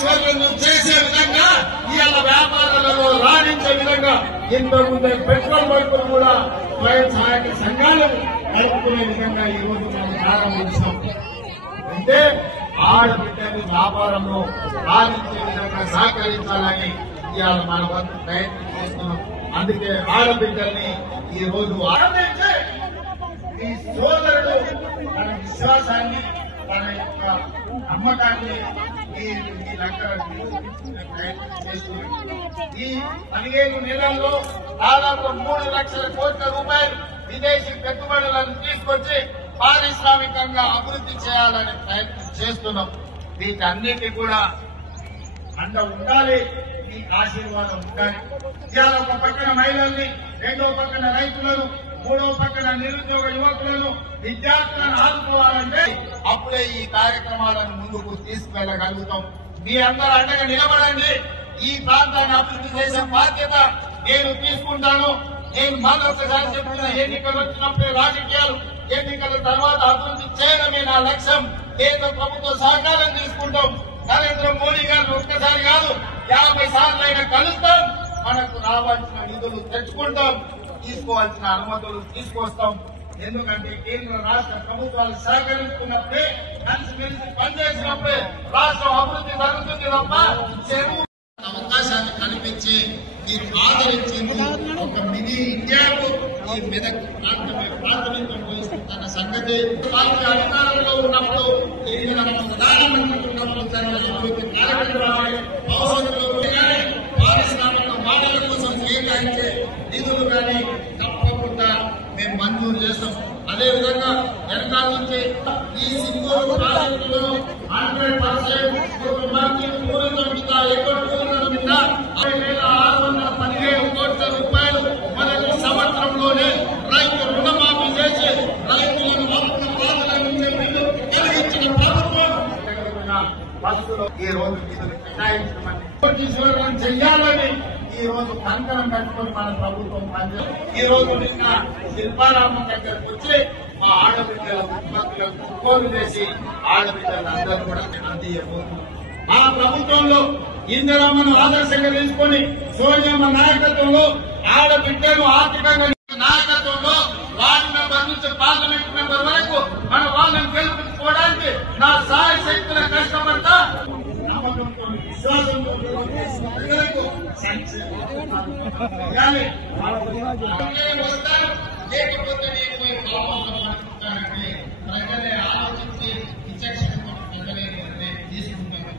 కోటీశ్వరులను చేసే విధంగా ఇవాళ వ్యాపారాలలో రాణించే విధంగా ఇంతకుముందే పెట్రోల్ బంకులు కూడా స్వయం సహాయక సంఘాలు నడుపుకునే విధంగా ఈ రోజు మనం ప్రారంభించాం. అంటే ఆడబిడ్డలు వ్యాపారంలో రాణించే విధంగా సహకరించాలని ఇవాళ మన వంతు ప్రయత్నం చేస్తున్నాం. అందుకే ఆడబిడ్డల్ని ఈ రోజు ఆరంభించి ఈ సోదరుడు తన విశ్వాసాన్ని తన యొక్క నమ్మకాన్ని వీళ్ళందరూ ప్రయత్నం చేస్తున్నారు. ఈ 15 నెలల్లో దాదాపు 3 లక్షల కోట్ల రూపాయలు విదేశీ పెట్టుబడులను తీసుకొచ్చి పారిశ్రామికంగా అభివృద్ధి చేయాలని ప్రయత్నం చేస్తున్నాం. వీటన్నిటి కూడా అండ ఉండాలి, ఈ ఆశీర్వాదం ఉండాలి. ఇవాళ ఒక పక్కన మహిళల్ని, రెండో పక్కన రైతులను, మూడో పక్కన నిరుద్యోగ యువకులను, విద్యార్థులను ఆదుకోవాలంటే అప్పుడే ఈ కార్యక్రమాలను ముందుకు తీసుకెళ్లగలుగుతాం. మీ అందరూ అండగా నిలబడండి. ఈ ప్రాంతాన్ని అభివృద్ధి చేసే బాధ్యత నేను తీసుకుంటాను. నేను మరొకసారి చెప్పిన ఎన్నికలు వచ్చినప్పుడే రాజకీయాలు, ఎన్నికల తర్వాత అభివృద్ధి చేయడమే నా లక్ష్యం. కేంద్ర ప్రభుత్వ సహకారం తీసుకుంటాం. నరేంద్ర మోడీ గారిని ఒక్కసారి కాదు 50 సార్లు అయినా కలుస్తాం. మనకు రావాల్సిన నిధులు తెచ్చుకుంటాం, తీసుకోవాల్సిన అనుమతులు తీసుకొస్తాం. ఎందుకంటే కేంద్ర రాష్ట్ర ప్రభుత్వాలు సహకరించుకున్నప్పుడే, కలిసిమెలిసి పనిచేసినప్పుడే రాష్ట్రం అభివృద్ధి జరుగుతుంది తప్ప చెరువు అవకాశాన్ని కల్పించి మీరు ఆదరించింది ఒక మినీ ఇండియాకు ఈ మెదక్ ప్రాంతమే ప్రాతినిధ్యం వహిస్తున్న సంగతి. పార్టీ అధికారంలో ఉన్నప్పుడు ప్రధానమంత్రి ఉన్నప్పుడు అభివృద్ధి కార్యక్రమాలు అవసరంలో పారిశ్రామిక మాటల కోసం కేటాయించే నిధులు కానీ తప్పకుండా మేము మంజూరు చేస్తాం. అదేవిధంగా వెనకాల నుంచి ఈ సింగూరు ప్రాజెక్టులో 100% కుటుంబానికి పూరితం మీద ఎక్కువ పూరితం మీద 617 కోట్ల రూపాయలు మొదటి సంవత్సరంలోనే రైతు రుణమాఫీ చేసి రైతులను అప్పుల బాధల నుంచి కలిగించిన ప్రభుత్వం బస్సులో ఈ రోజు నిధులు కేటాయించమని కోటీశ్వరులను చెయ్యాలని ఈ రోజు కంకణం కట్టుకుని మన ప్రభుత్వం పనిచేస్తుంది. ఈ రోజు నిన్న శిల్పారామం దగ్గరకు వచ్చి మా ఆడబిడ్డల ఉత్పత్తులను కొనుగోలు చేసి ఆడబిడ్డలందరూ కూడా అందియబోతున్నారు. మా ప్రభుత్వంలో ఇందిరమ్మను ఆదర్శంగా తీసుకొని సోనియమ్మ నాయకత్వంలో ఆడబిడ్డలు ఆర్థికంగా నాయకత్వంలో వార్డు మెంబర్ నుంచి పార్లమెంట్ మెంబర్ వరకు మన వాళ్ళని గెలుపుకోవడానికి నా సహాయ శక్తుల కష్టపడతా నమ్మకంతో విశ్వాసంతో ప్రజలకు వస్తాను. లేకపోతే నేను అనుకుంటానంటే ప్రజలే ఆలోచించి విచక్షణతో ప్రజలే తీసుకుంటాను.